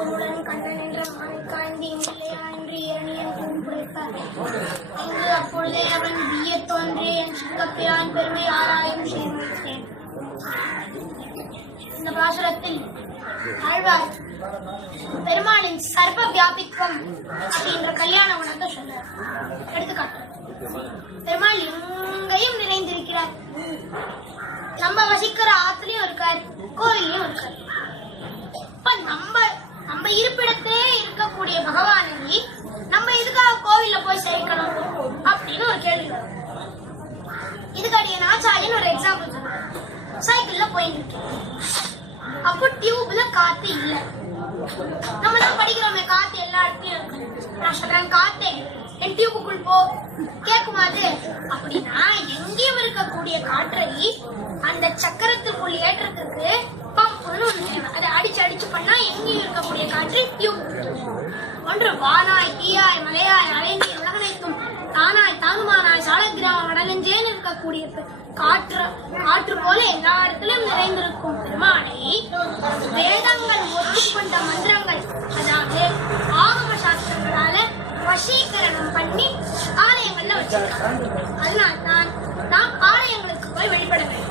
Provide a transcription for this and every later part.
ஒருடன் கண்ணன் என்ற மானை காய்ந்து எங்கில்லையா என்று இரணியன் கூப்பிடுத்தார். அங்கு அப்பொழுதே அவன் விய தோன்றே என் சிங்கப்பிரான் பெருமை ஆராயும் சேர்ந்தேன். இந்த பாசுரத்தில் ஆழ்வார் பெருமாளின் சர்வ வியாபித்வம் அப்படின்ற கல்யாண குணத்தை சொல்றார். எடுத்துக்காட்டு, பெருமாள் எங்கேயும் நிறைந்திருக்கிறார். நம்ம வசிக்கிற ஆத்திலையும் இருக்கார், கோவிலையும் இருக்கார். இப்ப நம்ம இருப்பிடத்திலே இருக்கக்கூடிய பகவானை நம்ம எதுக்காக கோவில்ல போய் சேர்க்கணும் அப்படின்னு ஒரு கேள்வி வரும். இதுக்காடிய ஆச்சாரியன் ஒரு எக்ஸாம்பிள் சொல்றாரு. சைக்கிள்ல போயிட்டு அப்போ டியூப்ல காத்து இல்ல. நம்ம தான் படிக்கிறோமே காத்து எல்லா இடத்துலயும் இருக்கு. நான் சொல்றேன் காத்தே என் டியூபுக்குள் போ கேட்குமாது அப்படின்னா, எங்கேயும் இருக்கக்கூடிய காற்றை அந்த சக்கரத்துக்குள் ஏற்றத்துக்கு பம்புன்னு ஒண்ணு தேவை. அதை அடிச்சு பண்ணா எங்கேயும் இருக்கக்கூடிய காற்று டியூப். ஒன்று வானாய் தீயாய் மலையாய் அலைந்து உலகனைத்தும் தானாய் தாங்குமானாய் சாலக்கிராம மடலஞ்சேன்னு இருக்கக்கூடிய காற்று போல எல்லா இடத்திலும் நிறைந்திருக்கும் பெருமானை வேதங்கள் ஒத்துக்கொண்ட மந்திரங்கள், அதாவது ஆகம சாஸ்திரங்களால வசீகரணம் பண்ணி ஆலயங்கள்ல வச்சிருக்காங்க. அதனால்தான் நாம் ஆலயங்களுக்கு போய் வழிபட வேண்டும்.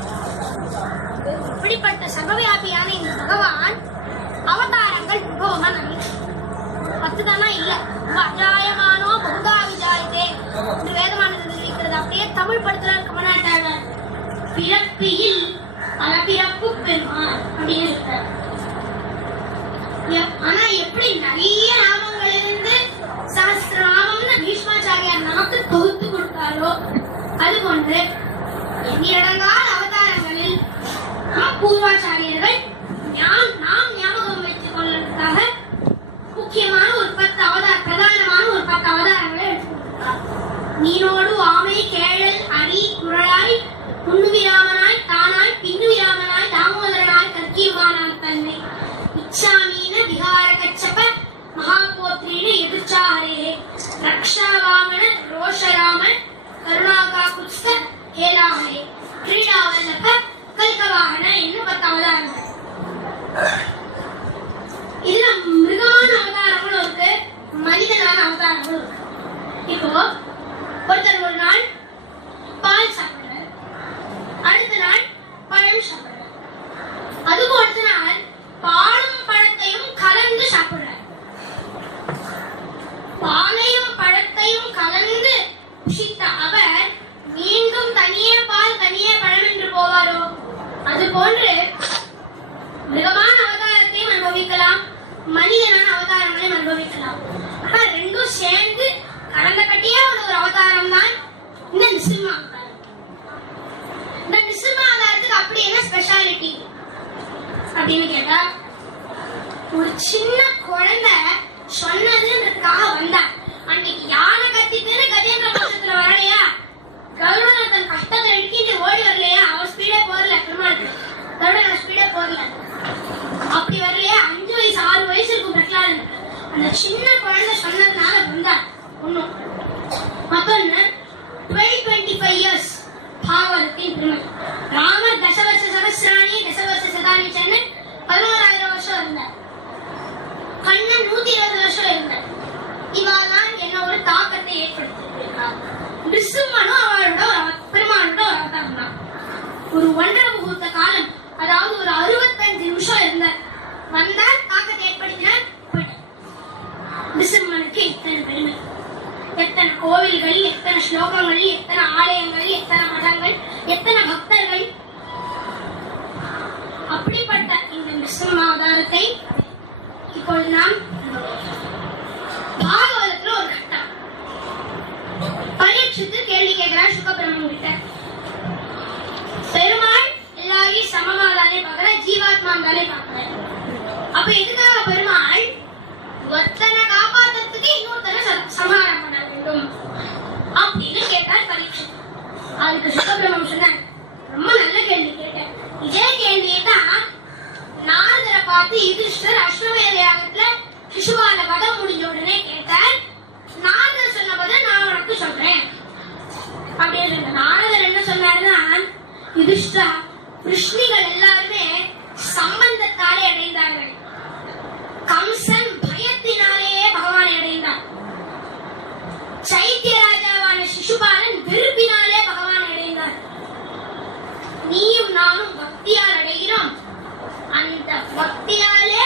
இப்படிப்பட்ட சர்வவியாபியான இந்த பகவான் அவதாரங்கள் மிகவும் நன்மை 10 தானா இல்ல, அஜாயமானோ பகுதா விஜாயத்தே என்று வேதமானது தெரிவிக்கிறது. அப்படியே தமிழ் படத்துல இருக்க மாட்டாங்க, பிறப்பியில் பல பிறப்பு பெருமான் அப்படின்னு சொல்றாரு. ஆனா எப்படி நிறைய நாமங்கள் இருந்து சஹஸ்ரநாமம்னு பீஷ்மாச்சாரியார் நமக்கு தொகுத்து கொடுத்தாரோ, அதுபோன்று எண்ணிலடங்காத அவதாரங்களில் பூர்வாச்சாரியர்கள் நாம் ஞாபகம் வைத்துக் கொள்வதற்காக முக்கியமான ஒரு 10 பிரதானமான ஒரு 10 அவதாரங்களை எடுத்துக்கொண்டார். நீனோடு ஆமை கேழல் அரி குரலாய் முன்னுவிராமனாய் தானாய் பின்னுவிராமனாய் தாமோதரனாய் கற்கிவானாய் தன்னை இச்சாமீன விகார கச்சப மகாபோத்ரீன எதிர்ச்சாரே ரக்ஷாவாமன ரோஷராம கருணாகா குஸ்த ஹேலாஹே கிரீடாவல்லப கல்கவாகன இன்னும் 10 அவதாரங்கள். இதுல மிருகமான அவதாரங்களும் இருக்கு, மனிதனான அவதாரங்களும் இருக்கு. இப்போ ஒருத்தர் ஒரு நாள் பால் சாப்பிடுறாரு, அடுத்த நாள் பழம் சாப்பிடுறாரு, அதுக்கு அடுத்த நாள் பாலும் பழத்தையும் கலந்து சாப்பிடுறாரு. பாலையும் பழத்தையும் கலந்து புஷித்த அவர் மீண்டும் தனியே பால் தனியே பழம் என்று போவாரோ? அது போன்று மிருகமான அவதாரத்தையும் அனுபவிக்கலாம், மனிதனான அவதாரங்களையும் அனுபவிக்கலாம். அப்ப ரெண்டும் சேர்ந்து கடந்த கட்டியே ஒரு அவதாரம் தான் இந்த நிசிம்ம அவதாரம். இந்த நிசிம்ம அவதாரத்துக்கு அப்படி என்ன ஸ்பெஷாலிட்டி அப்படின்னு கேட்டா, ஒரு சின்ன குழந்தை சொன்னதுன்றதுக்காக வந்தா. அன்னைக்கு யானை கத்திட்டு கஜேந்திர மோட்சத்துல வரலையா, கருடன் தன் கஷ்டத்தை எடுக்கிட்டு ஓடி வரலையா, அவர் ஸ்பீடே போறல, பெருமாள் கருடன் ஸ்பீடே போறல, அப்படி வரலையா, 5 வயசு 6 வயசு இருக்கும் பிரகலாதன். அந்த சின்ன குழந்தை சொன்னதுனால வந்தார். ஒண்ணும் மத்தொன்னு 25 years பாகவதத்தின் பெருமை. ராமர் தசவர்ஷ சகசிராணி தசவர்ஷ சதானி சென்னு 11,000 வருஷம் இருந்தார். கண்ணன் 120 வருஷம் இருந்தார். இவாதான் என்ன ஒரு தாக்கத்தை ஏற்படுத்தியிருக்கார். நிருசிம்மனும் அவரோட பெருமானோட ஒரு அவதாரம் தான். ஒரு 1.5 முகூர்த்த காலம், அதாவது ஒரு 65 நிமிஷம் இருந்தார். வந்தார், தாக்கத்தை ஏற்படுத்தினார், போயிட்டார். நிருசிம்மனுக்கு இத்தனை பெருமை, எத்தனை கோவில்கள், எத்தனை ஸ்லோகங்கள், எத்தனை ஆலயங்கள், எத்தனை மதங்கள், எத்தனை பக்தர்கள். அப்படிப்பட்ட இந்த நிருசிம்ம அவதாரத்தை இப்பொழுது நாம் பாகவதத்துல ஒரு கட்டம். பரீட்சித்து கேள்வி கேட்கிறார் சுகபிரம்மன் கிட்ட. பெருமாள் எல்லாரையும் சமமாதானே பார்க்கற, ஜீவாத்மாந்தாலே பார்க்கற. அப்ப எதுக்காக பெருமாள் ஒருத்தனை காப்பாத்துறதுக்கு இன்னொருத்தனை சமாதானம் பண்ண வேண்டும் அப்படின்னு கேட்டார் பரீட்சித்து. அதுக்கு சுகபிரம்மன் சொன்னார், ரொம்ப நல்ல கேள்வி கேட்டேன். இதே கேள்வியை தான் நாரதரை பார்த்து யுதிஷ்டர் அஸ்வமேத யாகத்துல சிசுபால வதம் முடிஞ்ச உடனே கேட்டார். நாரதர் சொன்ன பதில் நான் உனக்கு சொல்றேன் அப்படின்னு சொன்ன. நாரதர் என்ன சொன்னாருன்னா, யுதிஷ்டா, ரிஷிகள் எல்லாருமே சம்பந்தத்தாலே அடைந்தார்கள். கம்ச சைத்திய ராஜாவான சிசுபாலன் வெறுப்பினாலே பகவான் அடைந்தார். நீயும் நானும் பக்தியால் அடைகிறோம். அந்த பக்தியாலே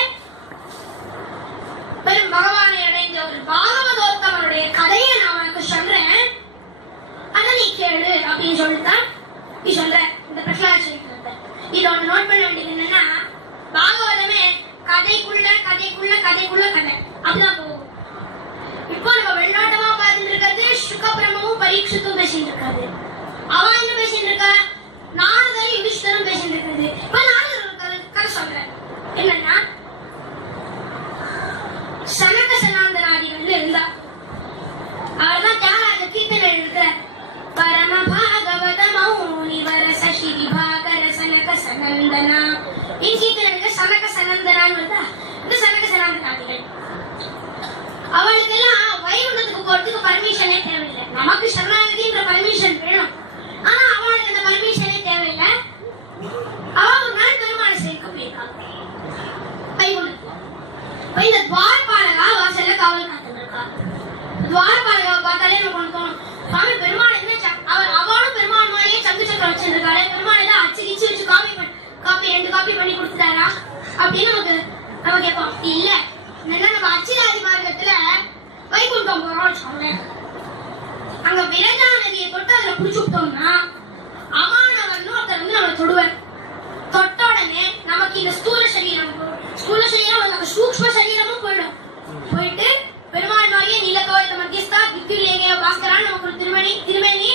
பெரும் பகவானை அடைந்த ஒரு பாகவதோத்தமனுடைய கதையை நான் உனக்கு சொல்றேன், அதை நீ கேளு அப்படின்னு சொல்லித்தான் நீ சொல்ற இந்த பிரகலாத சரித்திரத்தை. இதை ஒன்று நோட் பண்ண வேண்டியது என்னன்னா, பாகவதமே கதைக்குள்ள கதைக்குள்ள கதைக்குள்ள கதை அப்படிதான் போகும். இப்போ நம்ம வெளிநாட்டமா பார்த்துட்டு இருக்கிறது சுகபிரமும் பரீட்சித்தும் பேசிட்டு இருக்காது. அவன் என்ன பேசிட்டு இருக்கா, நாரதரும் யுதிஷ்டரும் பேசிட்டு இருக்கிறது. இப்ப நாரதர் கதை சொல்றேன் என்னன்னா, சனக சனாந்தனாதிகள் இருந்தா. அவர்தான் தியாகராஜ கீர்த்தனை எழுதுற பரம பாகவத மௌனி வரச ஸ்ரீ பாகர சனக சனந்தனா. இந்த கீர்த்தனை சனக சனந்தனான்னு வருதா. இந்த சனக சனாந்தனாதிகள் அவளுக்கெல்லாம் வைகுண்டத்துக்கு போறதுக்கு பர்மிஷனே தேவையில்லை. நமக்கு சரணாகதின்ற பர்மிஷன் வேணும், ஆனா அவளுக்கு அந்த பர்மிஷனே தேவையில்லை. அவ ஒரு நாள் பெருமாளை சேர்க்க போயிருக்காங்க வைகுண்டத்துக்கு. இந்த துவாரபாலகா வாசல்ல காவல் காத்துருக்கா. துவாரபாலகாவை பார்த்தாலே நமக்கு ஒண்ணு தோணும், சுவாமி பெருமாள் என்ன அவளும் பெருமாள் மாதிரியே சங்கு சக்கரம் வச்சிருக்காரு, பெருமாள் ஏதாவது அச்சு வச்சு காப்பி பண்ணி கொடுத்துட்டாரா அப்படின்னு நம்ம கேட்போம். அப்படி இல்ல, என்னன்னா நம்ம அச்சிராதி மார்க்கத்துல வைகுண்டம் போறோம்னு சொன்னேன். அங்க விரஜா நதியை தொட்டு அதுல புடிச்சு விட்டோம்னா அமானவர்னு ஒருத்தர் வந்து நம்மளை தொடுவார். தொட்ட உடனே நமக்கு இந்த ஸ்தூல சரீரம் நம்ம சூக்ஷ்ம சரீரமும் போயிட்டு பெருமாள் மாதிரியே நீலகவல்ல மத்தியஸ்தா திக்குலேகே பாஸ்கரான்னு நமக்கு ஒரு திருமேனி,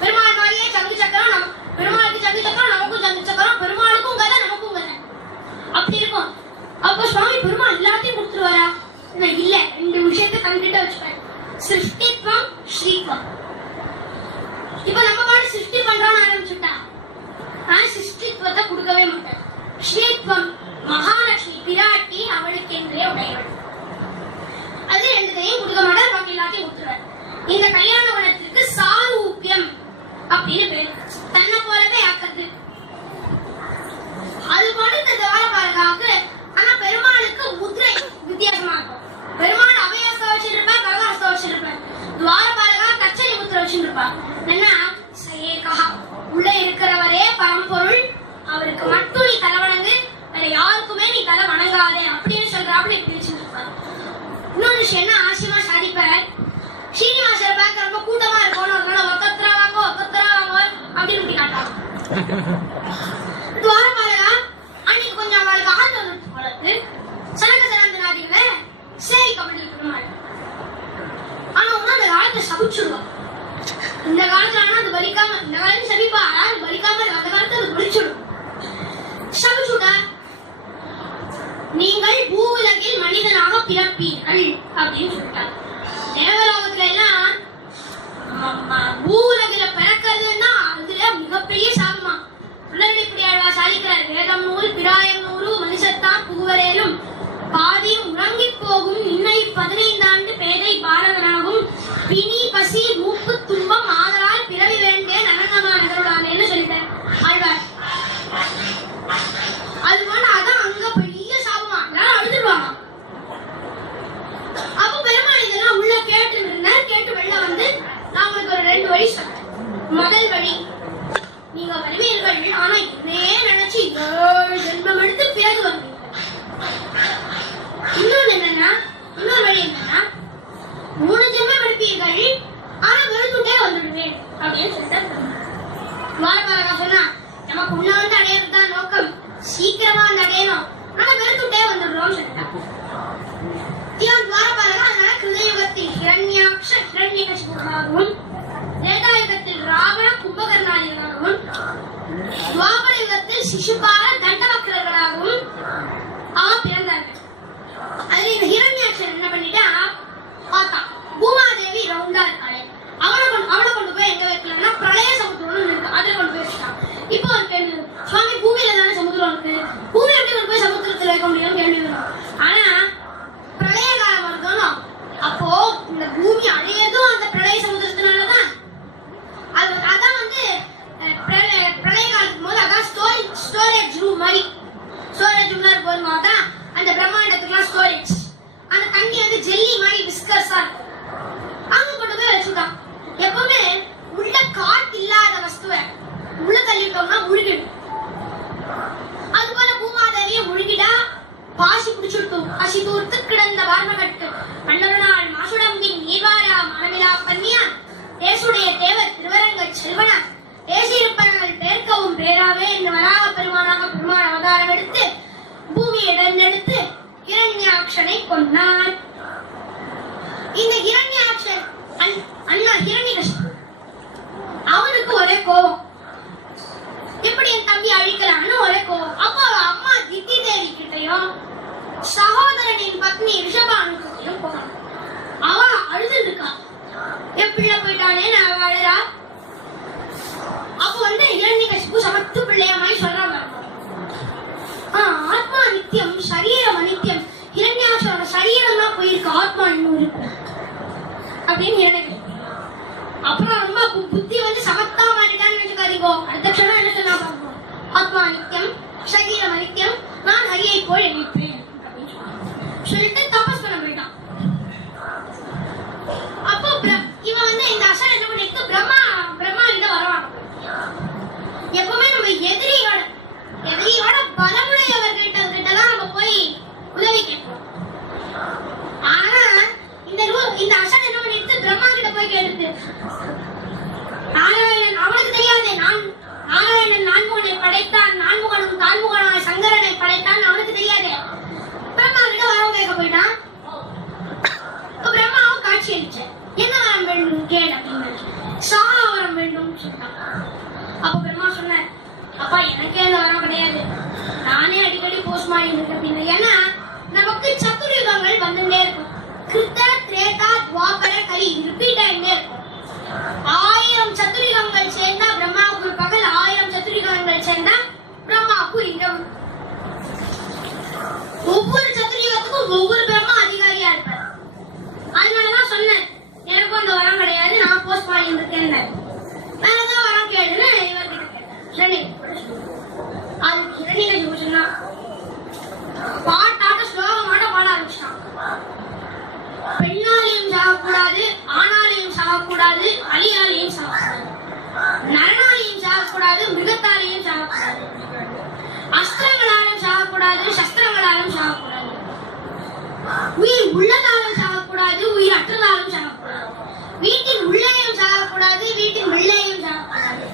பெருமாள் மாதிரியே சங்கு சக்கரம், நம்ம பெருமாளுக்கு சங்கு சக்கரம், நமக்கும் சங்கு சக்கரம், பெருமாளுக்கும் கதை நமக்கும் கதை அப்படி இருக்கும். அப்போ சுவாமி பெருமாள் எல்லாத்தையும் கொடுத்துருவாரா? இல்ல, ரெண்டு விஷயத்தை கண்டிப்பா வச்சுப்பேன், சிருஷ்டித்வம் ஸ்ரீத்வம். இப்ப நம்ம பாட்டு சிருஷ்டி பண்றோம்னு ஆரம்பிச்சுட்டா சிருஷ்டித்வத்தை கொடுக்கவே மாட்டேன். ஸ்ரீத்வம் மகாலட்சுமி பிராட்டி அவளுக்கு என்றே உடையவள், அது ரெண்டுத்தையும் கொடுக்க மாட்டார், பாக்கி எல்லாத்தையும் கொடுத்துருவார். இந்த கல்யாண குணத்திற்கு சாரூபியம் அப்படின்னு பேரு, தன்னை போலவே ஆக்குறது. அது போல இந்த துவாரபாலகாவுக்கு ஆனா பெருமாளுக்கு முத்திரை வித்தியாசமா இருக்கும். பெருமாள் அபயஸ்தம் வச்சிருப்பார், கரகஸ்தம் வச்சிருப்பார். துவாரபாலகா தச்சரி முத்திரை வச்சிருப்பார். என்ன உள்ள இருக்கிறவரே பரம்பொருள், அவருக்கு மட்டும் நீ தலை வணங்கு, வேற யாருக்குமே நீ தலை வணங்காதே அப்படின்னு சொல்றாப்புல இப்படி வச்சிருப்பார். இன்னொரு விஷயம் என்ன, ஆசிரியமா சாதிப்பார், ஸ்ரீனிவாசர் பார்க்க ரொம்ப கூட்டமா இருக்கணும், அதனால ஒக்கத்திரா வாங்கோ அப்படின்னு இப்படி காட்டாங்க. துவாரபாலகா அன்னைக்கு கொஞ்சம் அவளுக்கு ஆள் வந்துட்டு போலக்கு சனக சனாந்தனாதிகளை சேய் கபடி பெருமாள். ஆனா ஒண்ணு அந்த காலத்தை சபிச்சுடுவான். இந்த காலத்துல ஆனா அது பலிக்காம, இந்த காலத்துல சபிப்பா, அது பலிக்காம அந்த காலத்துல அது பலிச்சுடும். சபிச்சுட நீங்கள் பூவுலகில் மனிதனாக பிறப்பீர்கள் அப்படின்னு சொல்லிட்டாங்க. தேவலோகத்துல எல்லாம் பூவுலகில பிறக்கிறதுன்னா அதுல மிகப்பெரிய சாபமா. புள்ளடிப்படியாழ்வா சாதிக்கிறார், வேதம் நூல் பிராயம் நூறு மனுஷத்தான் புகுவரேலும் பாதியும் உறங்கி போகும் இன்னை 15 ஆண்டு பேதை பாலகனாகும் பிணி பசி மூப்பு துன்பம் ஆதலால் பிறவி வேண்டே நரங்கமா நகருடானேன்னு சொல்லிட்டார் ஆழ்வார். அது போல அதான் அங்க பெரிய சாபமா, எல்லாரும் அழுதுருவாங்க. அப்ப பெருமாள் இதெல்லாம் உள்ள கேட்டு வெளில வந்து நான் உங்களுக்கு ஒரு 2 வழி சொல்றேன். முதல் வழி, நீங்க வருவீர்கள், ஆனா இதே நினைச்சு 7 ஜென்மம் எடுத்து பிறகு வருவீங்க. இன்னொரு வழி என்னன்னா 3 ஜென்மம் எடுப்பீர்கள், ஆனா வெறுத்துட்டே வந்துடுவேன் அப்படின்னு சொல்லிட்டு துவாரபாலகா சொன்னா, நமக்கு உள்ள வந்து அடையறதுதான் நோக்கம், சீக்கிரமா வந்து அடையணும், ஆனா வெறுத்துட்டே வந்துடுறோம்னு சொல்லிட்டான். துவாரபாலகா அதனால கிருதயுகத்தில் ஹிரண்யாக்ஷ ஹிரண்யகசிபுவாகவும், திரேதாயுகத்தில் ராவண கும்பகர்ணாதிகளாகவும், துவாபர யுகத்தில் சிசுபால தண்டவக்ரர்களாகவும் அவன் பிறந்தார்கள். அதுல இந்த ஹிரண்யாட்சன் என்ன பண்ணிட்டா பார்த்தான், பூமாதேவி ரவுண்டா இருக்காளே, அவனை கொண்டு போய் எங்க வைக்கலாம்னா பிரளய சமுத்திரம் இருக்கு, அதுல கொண்டு போய் வச்சுட்டான். இப்போ ஒரு கேள்வி, சுவாமி பூமியில தானே சமுத்திரம் இருக்கு, பூமி எப்படி கொண்டு போய் சமுத்திரத்துல வைக்க முடியும் கேள்வி வரும். ஆனா பிரளய காலம் இருக்கணும், அப்போ இந்த பூமி அழியதும் அந்த பிரளய சமுத்திரத்தினாலதான். அதான் வந்து பிரளய காலத்துக்கு போது அதான் ஸ்டோரேஜ் ரூம் மாதிரி தேசுடைய தேவர் திருவரங்க செல்வனார் தேசியிருப்பவர்கள் பேர்க்கவும் பேராவே என்று வராக பெருமானாக பெருமாள் அவதாரம் எடுத்து பூமியை இடந்தெடுத்து ஹிரண்யாட்சனை கொன்னார். இந்த ஹிரண்யாட்சன் அண்ணா ஹிரண்யகசிபு அவனுக்கு ஒரே கோபம், எப்படி என் தம்பி அழிக்கலான்னு ஒரே கோபம். அப்போ அம்மா தித்தி தேவி கிட்டையும் சகோதரனின் பத்னி ரிஷபானுக்கிட்டையும் போறான். அவன் அழுது இருக்கா, என் பிள்ளை போயிட்டானே நான் அழுறா. அப்போ ஹிரண்யகசிபு சமத்து பிள்ளையமாய் சொல்றாங்க, ஆத்மா நித்தியம் சரீரம் அனித்தியம், ஹிரண்யாட்சனோட சரீரம் தான் போயிருக்கு, ஆத்மா இன்னும் இருக்கு அப்படின்னு ஹிரண்யகசிபு. அப்புறம் ரொம்ப புத்தி சமத்தா மாறிட்டான்னு நினைச்சுக்காதீங்கோ. அடுத்த க்ஷணம் என்ன சொன்னா பாருங்க, ஆத்மா நித்தியம் சரீரம் அனித்தியம், நான் ஹரியை போய் எண்ணிப்பேன் அப்படின்னு சொல்லிட்டு தபஸ் பண்ண போயிட்டான். அப்போ இவன் இந்த அசன் என்ன பண்ணிட்டு பிரம்மா கிட்ட வருவான். எப்பவுமே நம்ம எதிரியோட பலமுடையவர்கிட்டதான் நம்ம போய் உதவி கேட்போம். ஆனா இந்த அசன் என்ன பண்ணிட்டு பிரம்மா கிட்ட போய் கேட்டு, நாராயணன் அவனுக்கு தெரியாது நாராயணன் நான்முகனை படைத்தான், நான்முகனும் தான்முகனான சங்கரனை படைத்தான் அவனுக்கு தெரியாது. பிரம்மா கிட்ட வரம் கேட்க போயிட்டான். பிரம்மாவும் காட்சி அளிச்ச, என்ன வரம் வேண்டும் கேள் அப்படின்னு, சாக வரம் வேண்டும் சொல்லிட்டான். அப்ப பிரம்மா சொன்ன, அப்பா எனக்கே அந்த வரம் கிடையாது, நானே அடிக்கடி போஸ்ட் மாறி இருக்கேன். ஏன்னா நமக்கு சத்துர்யுகங்கள் வந்துட்டே இருக்கும், கிருத்த திரேதா துவாபர கலி ரிப்பீட் ஆகிட்டே இருக்கும். 1000 சத்துர்யுகங்கள் சேர்ந்தா பிரம்மாவுக்கு ஒரு பகல், 1000 சத்துர்யுகங்கள் சேர்ந்தா பிரம்மாவுக்கு இரவு. ஒவ்வொரு சத்துர்யுகத்துக்கும் ஒவ்வொரு பிரம்மா அதிகாரியா இருப்பார். அதனாலதான் சொன்னேன், எனக்கும் அந்த வரம் கிடையாது, நான் போஸ்ட் பண்ணி இருக்கேன், வேறதான் வரம் கேளுன்னு இவர்கிட்ட கேட்டேன். அதுக்கு ஹிரண்யகசிபு சொன்னா, பாட்டாட்ட ஸ்லோகமாட்ட பாட ஆரம்பிச்சான். பெண்ணாலையும் சாகக்கூடாது, ஆணாலையும் சாகக்கூடாது, அலியாலையும் சாகக்கூடாது, நரனாலையும் சாகக்கூடாது, மிருகத்தாலையும் சாகக்கூடாது, அஸ்திரங்களாலும் சாகக்கூடாது, சஸ்திரங்களாலும் சாகக்கூடாது, உயிர் உள்ளதாலும் சாகக்கூடாது, உயிர் அற்றதாலும் சாகக்கூடாது, வீட்டின் உள்ளேயும் சாகக்கூடாது, வீட்டின் வெளியேயும் சாகக்கூடாது,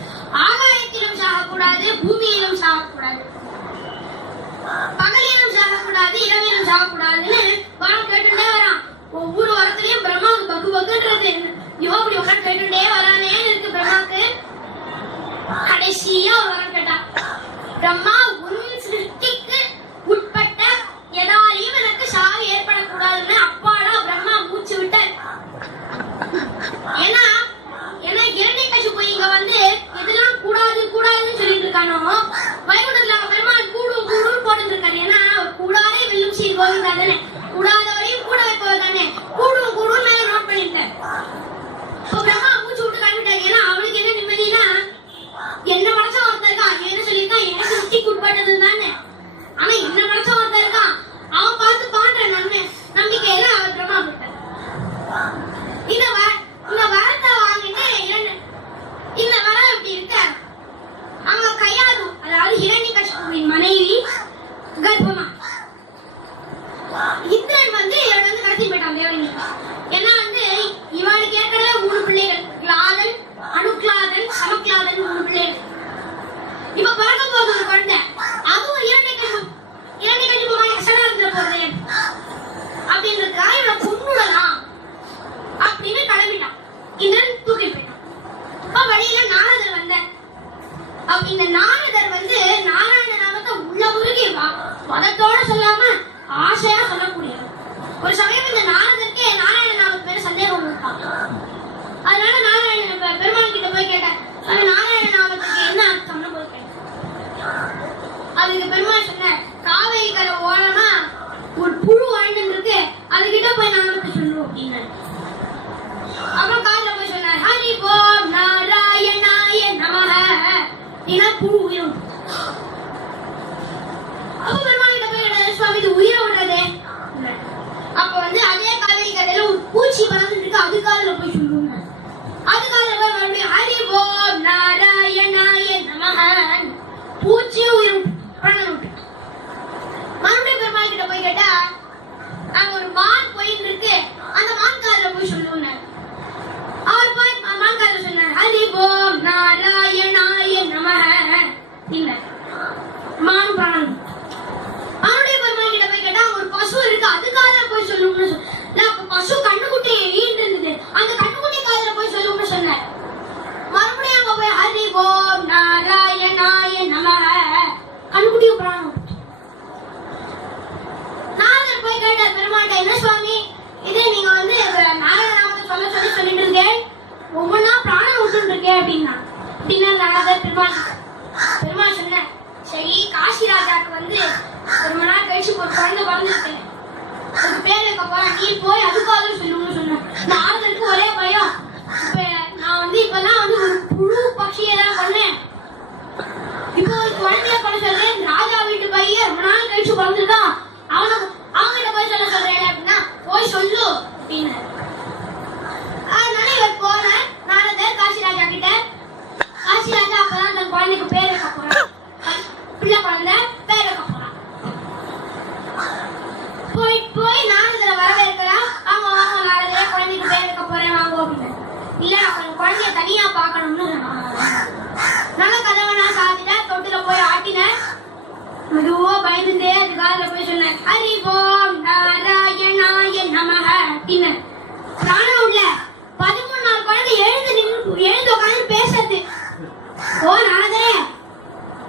ஆகாயத்திலும் சாகக்கூடாது, பூமியிலும் சாகக்கூடாது, பகலிலும் சாகக்கூடாது, இரவிலும் சாகக்கூடாதுன்னு வரம் கேட்டுட்டே வரான். ஒவ்வொரு வரத்திலையும் பிரம்மாவுக்கு பக்கு பக்குன்றது இப்படி உட்காந்து கேட்டுட்டே வரானே இருக்கு பிரம்மாவுக்கு. கடைசியா ஒரு வரம் கேட்டா, பிரம்மா உன் சிருஷ்டிக்கு உட்பட்ட எதாலையும் எனக்கு சாவு ஏற்படக்கூடாதுன்னு அப்பாடா பிரம்மா மூச்சு விட்டார். ஏன்னா ஹிரண்யகசிபு இங்க எதெல்லாம் கூடாது கூடாதுன்னு சொல்லிட்டு இருக்கானோ, வைகுண்டத்துல பெருமாள் கூடும் கூடும் போட்டு இருக்காரு. ஏன்னா கூடாதே வில்லும் சீர் கோவிந்தா தானே, கூடாதவரையும் கூட வைப்பவர் தானே, கூடும் கூடும் மேல நோட் பண்ணிட்டார். பிரம்மா மூச்சு விட்டு கண்டுட்டாரு. ஏன்னா அவளுக்கு என்ன நிம்மதினா, என்ன மனசா ஒருத்தர் இருக்கான், என்ன சொல்லியிருக்கான், எனக்கு திருப்திக்கு உட்பட்டது தானே, ஆனா என்ன மனசா ஒருத்தர் இருக்கான், அவன் பார்த்து பாண்ட நம்பிக்கையில அவர் பிரம்மா விட்டார். இந்த வரத்தை வாங்கிட்டு இந்த வரம் எப்படி இருக்க, அவங்க கையாளு, அதாவது ஹிரண்யகசிபுவின் மனைவி கர்ப்பமா. இந்திரன் இவன் கடத்தி போயிட்டான் தேவனுக்கு. ஏன்னா இவனுக்கு ஏற்கனவே 3 பிள்ளைகள், கிளாதன், அணுக்லாதன், சமக்லாதன் 3 பிள்ளைகள். இப்ப பிறக்க போகுது ஒரு குழந்தை, அதுவும் ஹிரண்யகசிபு சனாரத்துல போறது அப்படின்றதுக்காக இவனை கொன்னுடலாம் அப்படின்னு கிளம்பிட்டான். இந்திரன் தூக்கி போயிட்டான். அப்ப வழியில நாரதர் வந்தார். இந்த நாரதர் நாராயண நாமத்தை உள்ள முருகி மதத்தோட சொல்லாம ஆசையா சொல்லக்கூடிய ஒரு சமயம் இந்த நாரதருக்கே நாராயண நாமத்து மேல சந்தேகம் இருக்கான். அதனால பெருமாள் கிட்ட போய் கேட்டேன், நாராயண நாமத்துக்கு என்ன அர்த்தம்னு போய் கேட்டேன். அதுக்கு பெருமாள் சொன்ன, காவேரி கரை ஓரமா ஒரு புழு வாழ்ந்து இருக்கு, அதுகிட்ட போய் நாமத்தை சொல்லுவோம் அப்படின்னு. அப்புறம் காதுல போய் சொன்னார், ஹரி ஓம் நாராயணாய நமஹ, ஏன்னா புழு உயிரும். அப்ப பெருமாள் கிட்ட போய், சுவாமி இது உயிரை விடுறதே. அப்ப அதே காவேரி கரையில ஒரு பூச்சி பறந்துட்டு இருக்கு, அது காதுல போய் சொல்லுங்க. அது காதுல போய் மறுபடியும் ஹரி ஓம் நாராயணாய நமஹ, பூச்சியும் உயிரும் பிறந்து. மறுபடியும் பெருமாள் கிட்ட போய் கேட்டா, அங்க ஒரு மான் போயிட்டு இருக்கு, அந்த மான் காதுல போய் சொல்லுங்க. அவர் போய் மான் அப்படின்னா நாரதர் பெருமாள் சொன்ன சரி காசி ராஜாக்கு வந்து ஒரு மணி நேரம் கழிச்சு ஒரு குழந்தை பிறந்திருக்கு, அதுக்கு பேர் வைக்க போறேன், நீ போய் அதுக்காக சொல்லுன்னு சொன்னேன். நாரதருக்கு ஒரே பயம். இப்ப நான் வந்து இப்பதான் வந்து ஒரு புழு பட்சியை தான் பண்ணேன், இப்போ ஒரு குழந்தைய பண்ண சொல்றேன், ராஜா வீட்டு பையன் ரொம்ப நாள் கழிச்சு பிறந்திருக்கான், அவங்கிட்ட போய் சொல்ல சொல்றேன் அப்படின்னா போய் சொல்லு அப்படின்னு. அதனால இவர் போன நாரதர் காசி ராஜா கிட்ட. காசி ராஜா அப்பதான் தன் குழந்தைக்கு பேர் வைக்க போறான், பிள்ளை குழந்தை பேர் வைக்க போறான். போய் நாரதரை வரவேற்கிறான். அவங்க வாங்க நாரதரே குழந்தைக்கு பேர் வைக்க போறேன் வாங்க அப்படின்னு. இல்ல நான் கொஞ்சம் குழந்தைய தனியா பாக்கணும்னு நல்ல கதவனா சாதிட்ட தொட்டில போய் ஆட்டின. மெதுவா பயந்துட்டே அது காதுல போய் சொன்னேன், ஹரி ஓம் நாராயணாய நமஹ அப்படின்னு. பிராணம் உள்ள 13 நாள் குழந்தை எழுந்து உட்காந்து பேசுறது. ஓ நாரதரே,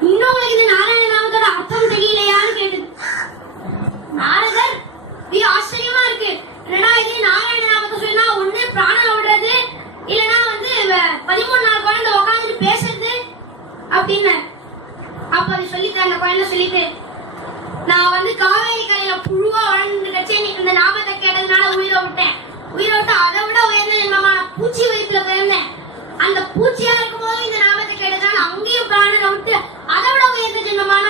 இன்னும் உங்களுக்கு இந்த நாராயண நாமத்தோட அர்த்தம் தெரியலையான்னு கேட்டது. நாரதர் ஆச்சரியமா இருக்கு, என்னடா இது நாராயண நாமத்தை சொன்னா ஒண்ணு பிராணம் விடுறது, இல்லைன்னா வந்து 13 நாள் குழந்தை உட்காந்துட்டு பேசுறது அப்படின்னு. அப்ப அது சொல்லிட்டு அந்த குழந்தை சொல்லிட்டு, நான் வந்து காவேரி கரையில புழுவா வாழ்ந்து கட்சி இந்த நாமத்தை கேட்டதுனால உயிரை விட்டேன், உயிரை விட்டு அதை விட உயர்ந்த ஜென்மமான பூச்சி வயிற்றுல பிறந்தேன், அந்த பூச்சியா இருக்கும் போது இந்த நாமத்தை கேட்டதுனால அங்கேயும் பிராணனை விட்டு அதை விட உயர்ந்த ஜென்மமான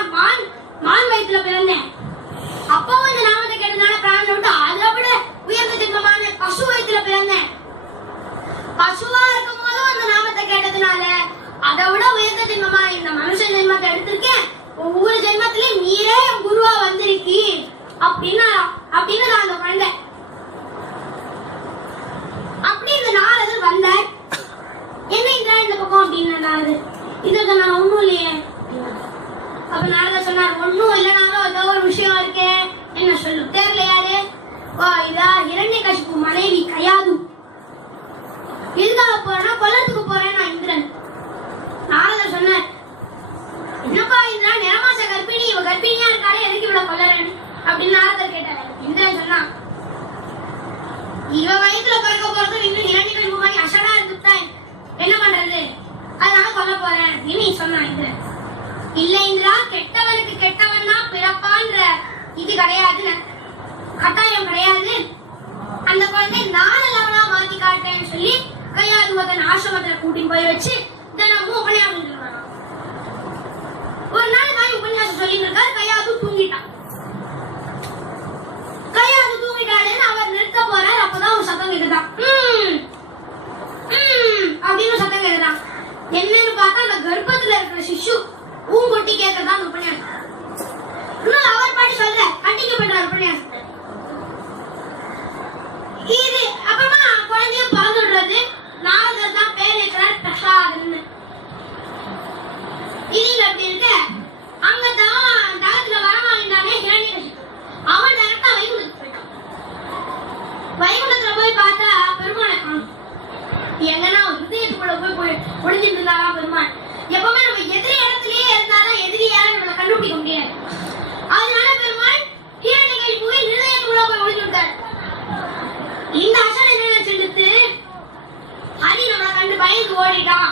மான் வயிற்றுல பிறந்தேன், அப்பவும் இந்த நாமத்தை கேட்டதுனால பிராணனை விட்டு அதை விட உயர்ந்த ஜென்மமான பசு வயிற்றுல பிறந்தேன், பசுவா இருக்கும் போதும் அந்த நாமத்தை கேட்டதுனால அதை விட உயர்ந்த ஜென்மமா இந்த மனுஷ ஜென்மத்தை எடுத்திருக்கேன், ஒவ்வொரு ஜென்மத்திலயும் நீரே என் குருவா வந்திருக்கி அப்படின்னு அந்த குழந்தை. அப்படி இந்த நாரதர் வந்தார். என்ன இந்த பக்கம் அப்படின்னு நாரதர், இதை நான் ஒண்ணும் இல்லையே. அப்ப நாரதர் சொன்னார், ஒண்ணும் இல்லைனாலும் ஏதோ ஒரு விஷயம் இருக்கு, என்ன சொல்லு, தெரியல யாரு, இதா இரண்யகசிபு மனைவி கயாது. எதுக்காக போறேன்னா கொல்லத்துக்கு போறேன் நான் இந்திரன். நாரதர் சொன்னார், என்னப்பா இந்திரா நிறமாச கர்ப்பிணி, இவ கர்ப்பிணியா இருக்காளே எதுக்கு இவ்வளவு கொல்லறேன்னு அப்படின்னு நாரதர் கேட்டாரு. இந்திரன் சொன்னான், இவ வயிற்றுல பிறக்க போறது இன்னும் இரண்யகசிபு மாதிரி அசடா இருந்துட்டா என்ன பண்றது, அதனால கொல்ல போறேன் அப்படின்னு சொன்னான் இந்திரன். இல்ல இந்திரா, கெட்டவனுக்கு கெட்டவன் தான் பிறப்பான்ற இது கிடையாது, கட்டாயம் கிடையாது, அந்த குழந்தை நாலு லெவலா மாத்தி காட்டேன்னு சொல்லி கையாது மகன் ஆசிரமத்துல கூட்டின்னு போய் வச்சு தினமும் உபன்யாசம் சொல்றாங்க. ஒரு நாள் நான் உபன்யாசம் சொல்லிட்டு இருக்காரு, கையாது தூங்கிட்டான். கையாது தூங்கிட்டாருன்னு அவர் நிறுத்த போறாரு. அப்பதான் ஒரு சத்தம் கேக்குதான், அப்படின்னு சத்தம் கேக்குதான். என்னன்னு பார்த்தா அந்த கர்ப்பத்துல இருக்கிற சிசு ஊங்கொட்டி கேட்கறதா அந்த உபன்யாசம். இன்னும் அவர் பாட்டு சொல்ற கண்டிக்க பண்றாரு உபன்யாசத்தை. இது அப்புறமா குழந்தைய பிறந்துடுறது. நாரதர் தான் பேர் வைக்கிறார் பிரசாதன்னு. இது அப்படி இருக்க அங்க தகத்துல வரமாட்டானே இரண்யகசிபு, அவன் டேரக்டா வைகுண்டத்துக்கு போயிட்டான். வைகுண்டத்துல போய் பார்த்தா பெருமாளை காணும். எங்கன்னா ஹிருதயத்துக்குள்ள போய் ஒளிஞ்சிட்டு இருந்தாரா பெருமாள். எப்பவுமே நம்ம எதிரி இடத்துலயே இருந்தாதான் எதிரி யாரும் நம்மளை கண்டுபிடிக்க முடியாது. அதனால பெருமாள் இரண்யகசிபுவை ஹிருதயத்துக்குள்ள போய் ஒளிஞ்சு விட்டார். இந்த அசன் என்ன நினைச்சிட்டு ஹரி நம்மளை கண்டு பயந்து ஓடிட்டான்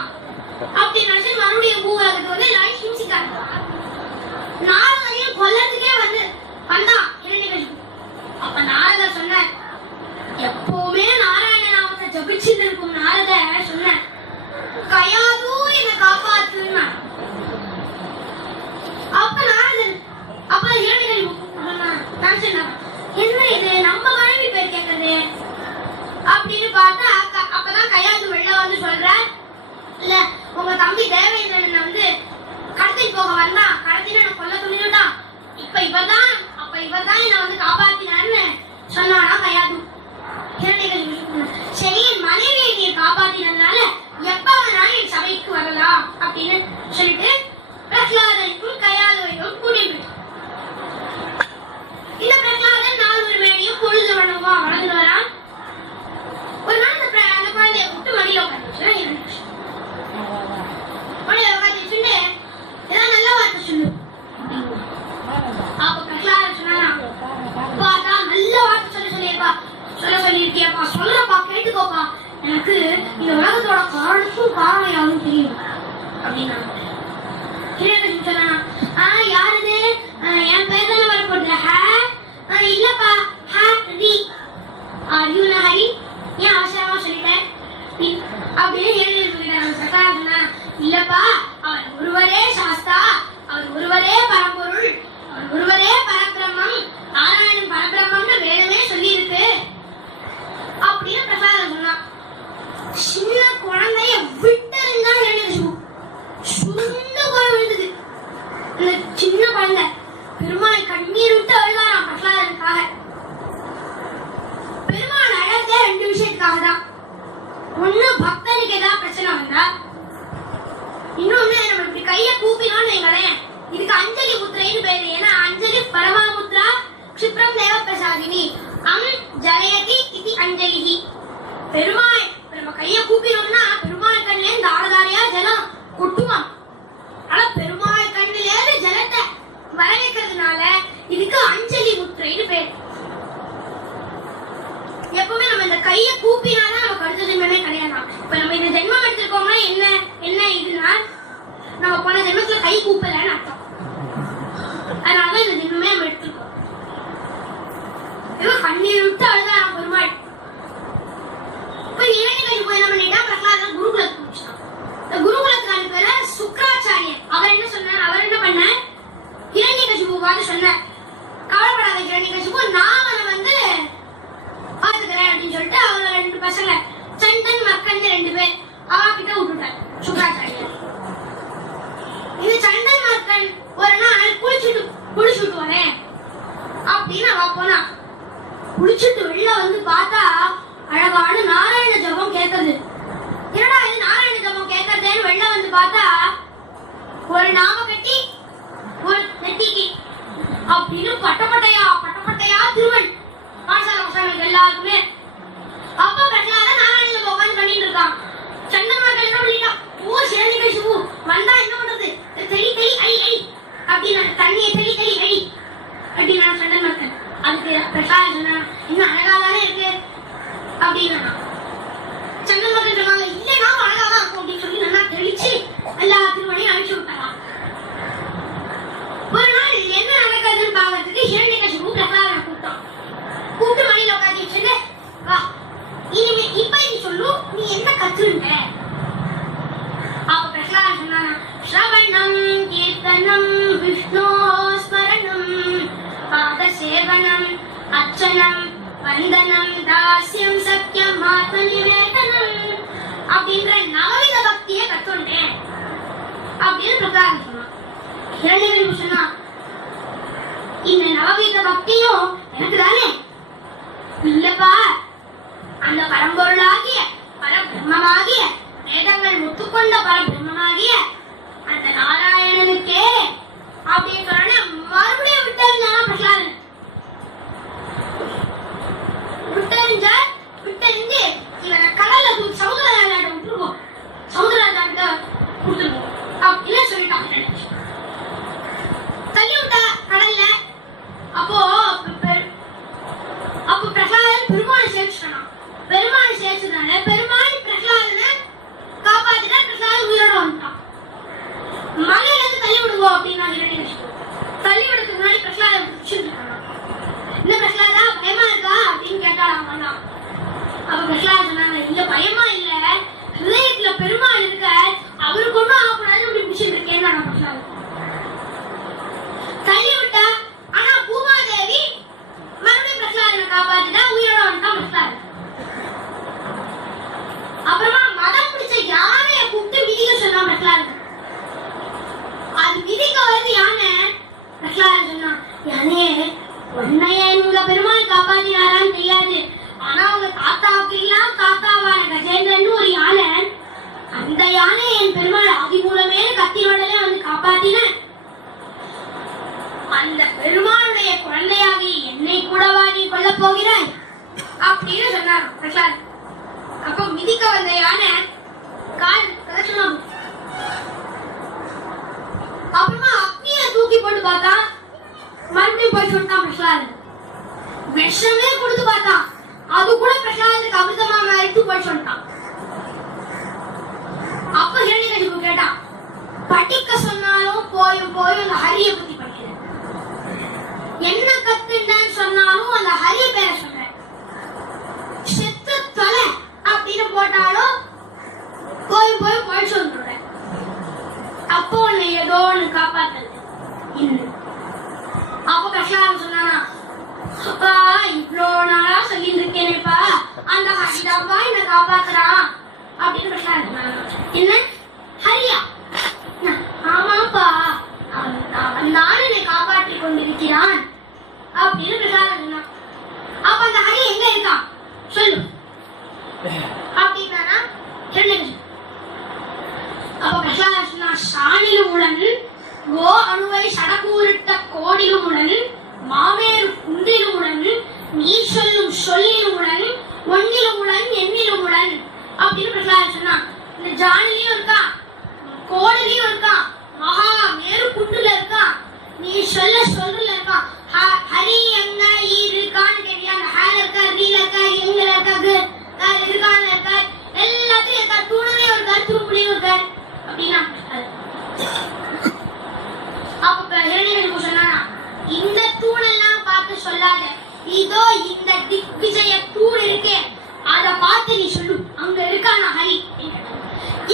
அப்படின்னு நினைச்சு மறுபடியும் பூவுலகத்துக்கு வந்து எல்லாரும் ஹிம்சிக்காங்க. நாரதரையும் கொல்லத்துக்கே வந்தான் இரண்யகசிபு. அப்ப நாரதர் சொன்னார், எப்பவுமே நாராயண நாமத்தை ஜபிச்சுட்டு இருக்கும் நாரதர் சொன்னார், கயாது என்னை காப்பாத்துன்னா. அப்ப நாரதர் இரண்யகசிபு நினைச்சிருந்தாங்க, என்ன இது நம்ம மனைவி பேர் கேட்கறது அப்படின்னு பார்த்தா அப்பதான் கையாது வெளில வந்து சொல்றார், இல்ல உங்க தம்பி தேவேந்திரன் வந்து கடத்திட்டு போக வந்தான், கடத்தின என்ன கொல்ல சொல்லிவிட்டான், இப்ப இவர்தான் என்ன வந்து காப்பாத்தினான்னு சொன்னானா கையாது. இரண்யகசிபு சரி என் மனைவியை நீ இந்த உலகத்தோட காரணத்துக்கும் காரணம் யாரும் தெரியும் அப்படின்னா சொன்னா யாரு இது? என் பேர் தானே வரப்போகுது. இல்லப்பா ஹரி. அர்ஜுன ஹரி ஏன் அவசரமா சொல்லிட்டேன் அப்படின்னு சொல்லிட்டாங்க. சொன்னா இல்லப்பா அவர் ஒருவரே சாஸ்தா, அவர் ஒருவரே பரம்பொருள், அவர் ஒருவரே பரபிரம்மம், நாராயணன் பரபிரம்மம்னு வேதமே சொல்லி இருக்கு அப்படின்னு பிரசாதம் சொன்னான். சின்ன குழந்தைய விட்டதுன்னா சுண்டு போய் விழுந்தது. இந்த சின்ன குழந்தை பெருமாள் கண்ணீர் விட்டு அழுதாராம் பிரசாதனுக்காக. பெருமாள் அழகே ரெண்டு விஷயத்துக்காக தான். ஒண்ணு பக்தனுக்கு ஏதாவது பிரச்சனை வந்தா, இன்னொன்னு நம்ம இப்படி கைய கூப்பினோம்னு வைங்களேன், இதுக்கு அஞ்சலி முத்திரைன்னு பேரு. ஏன்னா அஞ்சலி பரமாமுத்ரா க்ஷிப்ரம் தேவ பிரசாதினி அம் ஜலயதி இது அஞ்சலி. பெருமாள் நம்ம கைய கூப்பினோம்னா பெருமாள் கண்ணிலே தாரதாரியா ஜலம் கொட்டுமா. ஆனா பெருமாள் கண்ணிலே ஜலத்தை வர வைக்கிறதுனால இதுக்கு அஞ்சலி முத்திரைன்னு பேரு. எப்பவுமே நம்ம இந்த கைய கூப்பினாதான் நமக்கு அடுத்த ஜென்மமே கிடையாது. இப்ப நம்ம இந்த ஜென்மம் எடுத்திருக்கோம்னா என்ன என்ன இதுனா நம்ம போன ஜென்மத்துல கை கூப்பலன்னு அர்த்தம். அதனாலதான் இந்த ஜென்மமே நம்ம எடுத்திருக்கோம். கண்ணீர் விட்டு அழுதான் பெருமாள். இப்ப இரண்யகசிபு என்ன பண்ணிட்டா, பிரகலாதன் குருகுலத்துக்கு முடிச்சான். இந்த குருகுலத்துக்கு அனுப்பின சுக்ராச்சாரியர் அவர் என்ன சொன்னார், அவர் என்ன பண்ண, இரண்யகசிபு பார்த்து சொன்னார், கவலைப்படாத இரண்யகசிபு, நான் வந்து பாத்துக்கிறேன் அப்படின்னு சொல்லிட்டு அவங்க ரெண்டு பசங்க சண்டன் மக்கள் ரெண்டு பேர் அவ கிட்ட விட்டுட்டார் சுக்ராச்சாரியர். இந்த சண்டன் மக்கள் ஒரு நாள் குளிச்சுட்டு வரேன் அப்படின்னு அவ போனா. குளிச்சுட்டு வெளில வந்து பார்த்தா அழகான நாராயண ஜபம் கேட்கறது. என்னடா இது நாராயண ஜபம் கேட்கறதுன்னு வெளில வந்து பார்த்தா ஒரு நாம கட்டி ஒரு நெத்திக்கு அப்படின்னு பட்டப்பட்டையா திருவன் பாடசாலை பசங்களுக்கு எல்லாருக்குமே. அப்ப பிரகலாதன் நாராயண ஜபம் உட்காந்து பண்ணிட்டு இருக்கான். சண்டன்மார்கள் என்ன பண்ணிட்டான், ஓ இரண்யகசிபு வந்தா என்ன பண்றது, தெளி அடி அப்படின்னு தண்ணியை தெளி அடி அப்படின்னு சண்டன்மார்கள். அதுக்கு பிரசாதம் சொன்னா இன்னும் அழகாதானே இருக்கு அப்படின்னா சண்டன்மார்கள் சொன்னாங்க, இல்ல நாம அழகாதான் இருக்கும் அப்படின்னு சொல்லி நல்லா தெளிச்சு எல்லா திருவனையும் அழிச்சு விட்டாராம். ஒரு நாள் என்ன நடக்குதுன்னு பாக்கிறதுக்கு இரண்யகசிபு பிரகலாதனை கூப்பிட்டு மணியில உட்காந்து வச்சுட்டு, வா இனிமே இப்ப நீ சொல்லு, நீ என்ன கத்துருங்க. அப்ப பிரகலாதன் சொன்னானா, ஸ்ரவணம் கீர்த்தனம் விஷ்ணு ஸ்மரணம் பாத சேவனம் அர்ச்சனம் வந்தனம் தாஸ்யம் சத்யம் ஆத்ம நிவேதனம் அப்படின்ற நவவித பக்தியை கத்துண்டேன் அப்படின்னு பிரகலாதன் சொன்னான். இரண்யகசிபு சொன்னா, இந்த நவவித பக்தியும் எனக்கு தானே? இல்லப்பா, அந்த பரம்பொருளாகிய பரபிரம்மமாகிய வேதங்கள் முத்துக்கொண்ட பரபிரம்மமாகிய அந்த நாராயணனுக்கே அப்படின்னு சொன்ன மறுபடியும் விட்டறிஞ்சானா பிரகலாதன். விட்டறிஞ்சு இவனை கடல்ல சமுதிரராஜாட்ட விட்டுருவோம், சமுதிரராஜாட்ட கொடுத்துருவோம் அப்படின்னு சொல்லிட்டான். தள்ளி விட்டா கடல்ல. அப்போ பிரகலாதன் பெருமாள் சேர்த்துட்டான். பெருமாள் சேர்த்துனால பெருமாள் பிரகலாதனை காப்பாத்தினா பிரகலாதன் உயிரோட வந்துட்டான். மலையில இருந்து தள்ளி விடுவோம் அப்படின்னா தள்ளி விடுறதுக்கு முன்னாடி பிரகலாதன் பிடிச்சிருக்கான். என்ன பிரகலாதா பயமா இருக்கா அப்படின்னு கேட்டாலாம் மன்னா. அப்ப பிரகலாதன் சொன்னாங்க, இல்ல பயமா இல்ல, ஹிருதயத்துல பெருமாள் இருக்க, அவருக்கு ஒன்றும் ஆகக்கூடாது அப்படி பிடிச்சிட்டு இருக்கேன்னு நான் பிரகலாதன் தள்ளி விட்டா. ஆனா பூமாதேவி மறுபடியும் பிரகலாதனை காப்பாத்திட்டா, உயிரோட வந்துட்டான் பிரகலாதன். அப்புறமா மதம் பிடிச்ச யானைய கூப்பிட்டு மிதிக்க சொன்னா பிரகலாதன். அது மிதிக்க வருது யானை. பிரகலாதன் சொன்னா, யானையே உன்னைய எங்க பெருமாள் காப்பாத்தினாரான்னு தெரியாது, ஆனா உங்க தாத்தாவுக்கு எல்லாம் தாத்தாவான கஜேந்திரன் ஒரு யானை, அந்த யானை என் பெருமாள் ஆதி மூலமே கத்தியோடலே வந்து காப்பாத்தின. அந்த பெருமாளுடைய குழந்தையாகி என்னை கூடவா நீ கொல்ல போகிறாய் அப்படின்னு சொன்னார் பிரகலாதன். அப்ப மிதிக்க வந்த யானை கால் பிரதட்சணம். அப்புறமா அக்னியை தூக்கி போட்டு பார்த்தா மறுபடியும் போய் சொல்லிட்டான் பிரகலாதன். விஷமே கொடுத்து பார்த்தான், அது கூட பிரகலாதனுக்கு அமிர்தமா மாறிட்டு போய் சொல்லிட்டான். ஏதோ ஒண்ணு காப்பாத்துறது. அப்ப பிரகலாதன் சொன்னானா, அப்பா இவ்வளோ நாளா சொல்லிட்டு இருக்கேனேப்பா, அந்த ஹரிதாப்பா என்ன காப்பாத்துறான் அப்படின்னு பிரகலாதன் சொன்னானா. என்ன ஹரியா? ஆமாப்பா, அவன் தான் என்னை காப்பாற்றி கொண்டிருக்கிறான் அப்படின்னு பிரகலாதன் சொன்னான். அப்ப அந்த ஹரி எங்க இருக்கான் சொல்லு அப்படின்னா அப்ப பிரகலாதன் சொன்னா, சாணிலுமுடன் கோ அணுவை சடகூரிட்ட கோடிலுமுடன் மாமேறு குன்றிலுமுடன் நீ சொல்லும் சொல்லிலுமுடன் ஒன்னிலுமுடன் எண்ணிலுமுடன் அப்படின்னு பிரகலாதன் சொன்னா. இந்த ஜானிலையும் இருக்கா, கோடிலையும் இருக்கா, மகா மேரு குன்றுல இருக்கா, நீ சொல்றதுல இருக்கா. ஹரி எங்க இருக்கான்னு கேட்டியா, அந்த ஹேல இருக்கா, ரீல இருக்கா, எங்க இருக்காது இருக்கான்னு இருக்கா, எல்லாத்தையும் இருக்கா, தூணலையும் இருக்கா, தூக்குலையும் இருக்கா அப்படின்னா. அப்ப ஹிரண்யகசிபு சொன்னானா, இந்த தூணெல்லாம் பார்த்து சொல்லாத, இதோ இந்த திக்விஜய தூண் இருக்கே அத பார்த்து நீ சொல்லு, அங்க இருக்கானா ஹரி.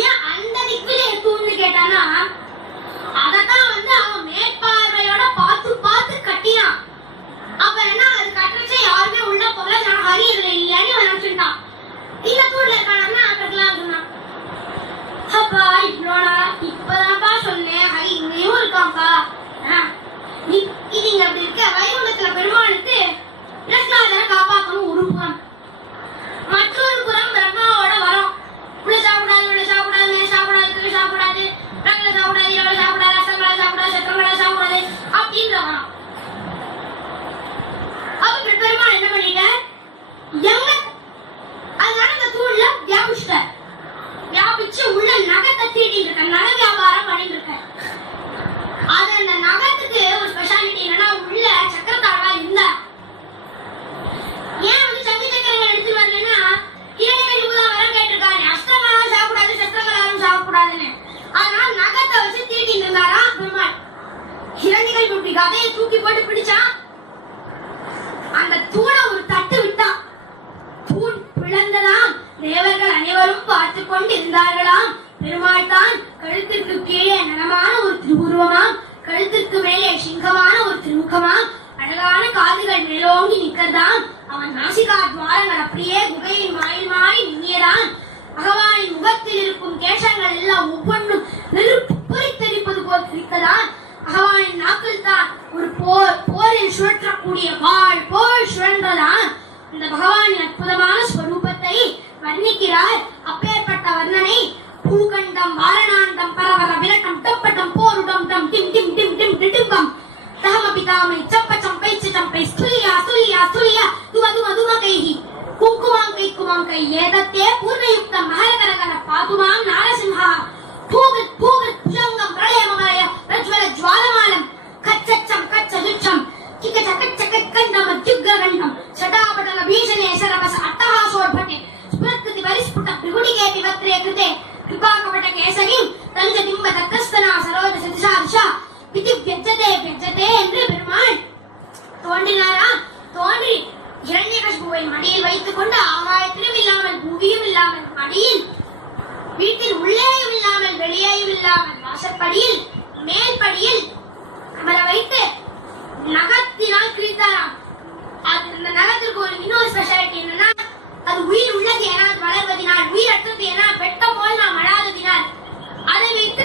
ஏன் அந்த திக்விஜய தூண்னு கேட்டானா, அதத்தான் அவன் மேற்பார்வையோட பார்த்து பார்த்து கட்டினான். அப்ப என்ன, அது கட்டுறச்ச யாருமே உள்ள போகல, நான் ஹரி இதுல இல்லைன்னு அவன் நினைச்சுட்டான். இந்த தூண்ல இருக்கானா பிரகலாதன் சொன்னான். அப்பா இவ்வளோ நாளா இப்பதான்ப்பா சொன்னேன், ஹரி இங்கேயும் இருக்கான்ப்பா. இது இங்க அப்படி இருக்க வைகுண்டத்துல பெருமாளுக்கு பிரகலாதனை காப்பாற்றணும் ஒரு புறம், மற்றொரு புறம் பிரம்மாவோட வரும். உள்ள சாப்பிடாது, உள்ள சாப்பிடாது, மேல சாப்பிடாது, கீழே சாப்பிடாது, ரங்கல சாப்பிடாது, இரவல சாப்பிடாது, அசங்கல சாப்பிடாது, சத்திரங்கள சாப்பிடாது அப்படின்ற வரும். அப்ப பெருமாள் என்ன பண்ணிட்டார், எங்க அதனால அந்த தூண்ல வியாபிச்சிட்டார். வியாபிச்சு உள்ள நகத்தை தீட்டிட்டு இருக்க, நகை வியாபாரம் பண்ணிட்டு இருக்க. அது அந்த நகத்துக்கு ஒரு ஸ்பெஷாலிட்டி என்னன்னா, உள்ள சக்கரத்தாழா இல்ல. ஏன் சங்கு சக்கரங்கள் எடுத்து வரலன்னா, ஹிரண்யகசிபு தான் வரம் கேட்டிருக்காரு, அஸ்திரங்களாலும் சாப்பிடாது, சத்திரங்களாலும் சாப்பிடாதுன்னு. அதனால நகத்தை வச்சு தீட்டிட்டு இருந்தாரா பெருமாள். ஹிரண்யகசிபு இப்படி கதையை தூக்கி போட்டு பிடிச்சான், அந்த தூணை ஒரு தட்டு விட்டான். தூண் பிளந்ததாம். தேவர்கள் அனைவரும் பார்த்து கொண்டு இருந்தார்களாம். பெருமாள் தான் கழுத்திற்கு கீழே நலமான ஒரு திருவுருவமாம், கழுத்திற்கு மேலே சிங்கமான ஒரு திருமுகமாம், அழகான காதுகள் மேலோங்கி நிற்கிறதாம். அவன் நாசிகா துவாரங்கள் அப்படியே குகையின் வாயில் மாறி நின்னியதான். பகவானின் முகத்தில் இருக்கும் கேசங்கள் எல்லாம் ஒவ்வொன்றும் நெருப்பு பொறித்தெரிப்பது போல் தெரித்ததான். பகவானின் நாக்கில் தான் ஒரு போரில் சுழற்றக்கூடிய வாள் போல் சுழன்றதான். இந்த பகவானின் அற்புதமான ஸ்வரூபத்தை வர்ணிக்கிறார். அப்பேற்பட்ட வர்ணனை பூகண்டம் வாரணாண்டம் பரவர விலட்டம் டப்பட்டம் போருடம் டம் டிம் டிம் டிம் டிம் டிடிம்பம் தஹமபிதாமை சம்பச்சம்பை சிச்சம்பை ஸ்துலியா ஸ்துலியா ஸ்துலியா தும தும துமகைஹி குங்குமாங்கை குமாங்கை ஏதத்தே பூர்ணயுக்தம் மஹரகரகர பாதுமாம் நாரசிம்ஹா பூகத் பூகத் புஜங்கம் பிரளயமமலய பிரஜ்வல ஜ்வாலமாலம் கச்சச்சம் கச்சதுச்சம் கிக்கச்ச கச்ச கண்டம் அத்யுக்ரகண்டம் சடாபடல பீஷணே சரபச அட்டஹாசோர்பட்டே ஸ்புரத்கதி பரிஸ்புட பிகுணிகே பிவத்ரே கிருதே கிருபாகபட கேசகிம் தஞ்ச திம்ப தக்கஸ்தனா சரோஜ சதிஷா திஷா பிதி வெஜ்ஜதே வெஜ்ஜதே என்று பெருமாள் தோன்றினாரா. தோன்றி ஹிரண்யகசிபுவை மடியில் வைத்துக் கொண்டு ஆகாயத்திலும் இல்லாமல் பூமியும் இல்லாமல் மடியில், வீட்டில் உள்ளேயும் இல்லாமல் வெளியேயும் இல்லாமல் வாசற்படியில் மேல்படியில் அவரை வைத்து நகத்தினால் கிழித்தாராம். அது இந்த நகத்திற்கு ஒரு இன்னொரு ஸ்பெஷாலிட்டி என்னன்னா, அது உயிர் உள்ளது என வளர்வதினால், உயிர் அற்றது என வெட்டம் போல் நாம் அழாததினால் அதை வைத்து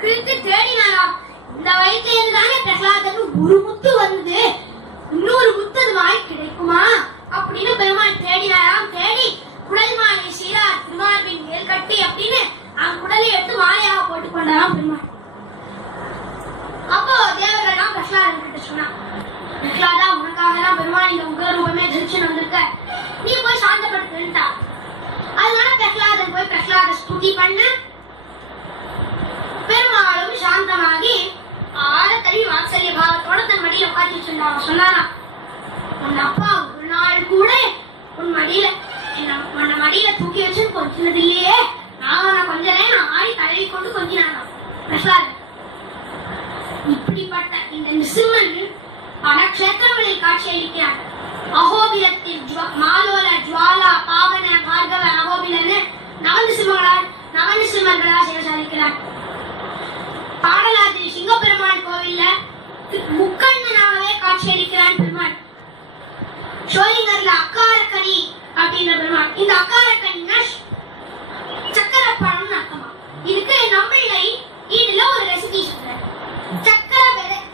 கிழித்து தேடினாராம். இந்த வயிற்றிலிருந்து தானே பிரகலாதனுக்கு ஒரு முத்து வந்தது, இன்னொரு முத்து அது வாய் கிடைக்குமா அப்படின்னு பெருமாள் தேடினாராம். தேடி குடல் மாலை சீரார் திருமார்பின் மேல் கட்டி அப்படின்னு அந்த குடலை எடுத்து மாலையாக போட்டுக் கொண்டாராம் பெருமாள். அப்போ தேவர்கள்லாம் பிரகலாதன் கிட்ட சொன்னான், பிரகலாதா உனக்காக தான் பெருமாள் இந்த உக்ர ரூபமே தரிசனம் வந்திருக்க, நீ போய் சாந்தப்படுத்துட்டா. அதனால பிரகலாதன் போய் பிரகலாத ஸ்துதி பண்ண பெருமாளும் சாந்தமாகி ஆழத்தறி வாத்சல்ய பாவத்தோட தன் மடியில உட்காந்து சொன்னாரா, உன் அப்பா ஒரு நாள் கூட உன் மடியில உன்னை மடியில தூக்கி வச்சு கொஞ்சினது இல்லையே, நான் கொஞ்ச நேரம் ஆடி தழுவி கொண்டு கொஞ்சினானா பிரகலாதன். இப்படிப்பட்ட இந்த நிருசிம்மன் பல க்ஷேத்திரங்களில் காட்சியளிக்கிறார். அகோபிலத்தில் மாலோல ஜுவாலா பாவன பார்கவ அகோபிலன்னு 4 சிம்மங்களாக பாடலாதிரி சிங்கப்பெருமாள் கோவில்ல முக்கண்ணனாகவே காட்சியளிக்கிறான் பெருமாள். ஷோலிங்கர்ல அக்காரக்கனி அப்படின்ற பெருமாள். இந்த அக்காரக்கனின்னா சக்கரை பழம்னு அர்த்தமா. இதுக்கு நம்மளை இதுல ஒரு ரெசிபி சொல்றேன்.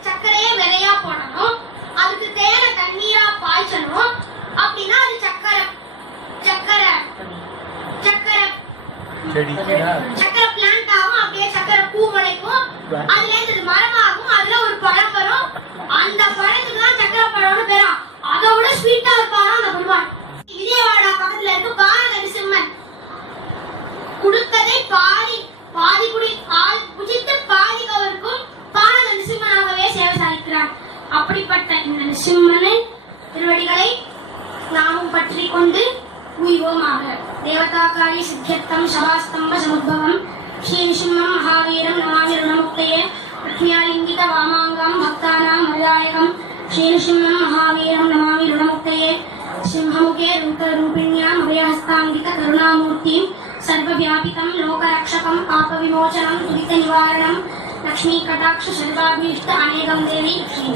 சர்க்கரையை விதையா போடணும், அதுக்கு தேவை தண்ணீரா பாய்ச்சணும். அப்படின்னா அது சக்கரை சக்கரை சக்கரை சக்கரை பிளான்ட் ஆகும். அப்படியே சக்கரை பூ முளைக்கும், அதுல இருந்து மரமாகும், அதுல ஒரு பழம் வரும். அந்த பழத்துக்கு தான் சக்கரை பழம்னு பேரும். அதை விட ஸ்வீட்டா இருப்பாரா அந்த பெருமாள். விஜயவாடா பக்கத்துல இருக்கு பாலநரசிம்மன். குடுக்கதை பாதி பாதி குடி ஆள் புஜித்து பாதி கவருக்கும் பாலநரசிம்மனாகவே சேவை சாதிக்கிறார். அப்படிப்பட்ட இந்த நரசிம்மனை திருவடிகளை நாமும் பற்றி கொண்டு உய்வோமாக. தேவதாக்காரி சித்தியர்த்தம் சபாஸ்தம்ப சமுத்பவம் ஸ்ரீ நிருசிம்மம் மகாவீரம் நமாமி ருணமுக்தயே லக்ஷ்மியாலிங்கித வாமாங்கம் பக்தானாம் ஹரிதாயகம் ஸ்ரீ நிருசிம்மம் மகாவீரம் நமாமி ருணமுக்தயே சிம்ஹமுகே ரூபரூபிண்யாம் அபயஹஸ்தாங்கித கருணாமூர்த்திம் सर्वव्यापितं लोकरक्षकं पापविमोचनं दुरितनिवारणं लक्ष्मी कटाक्ष सर्वाभीष्ट अनेकं देवी श्री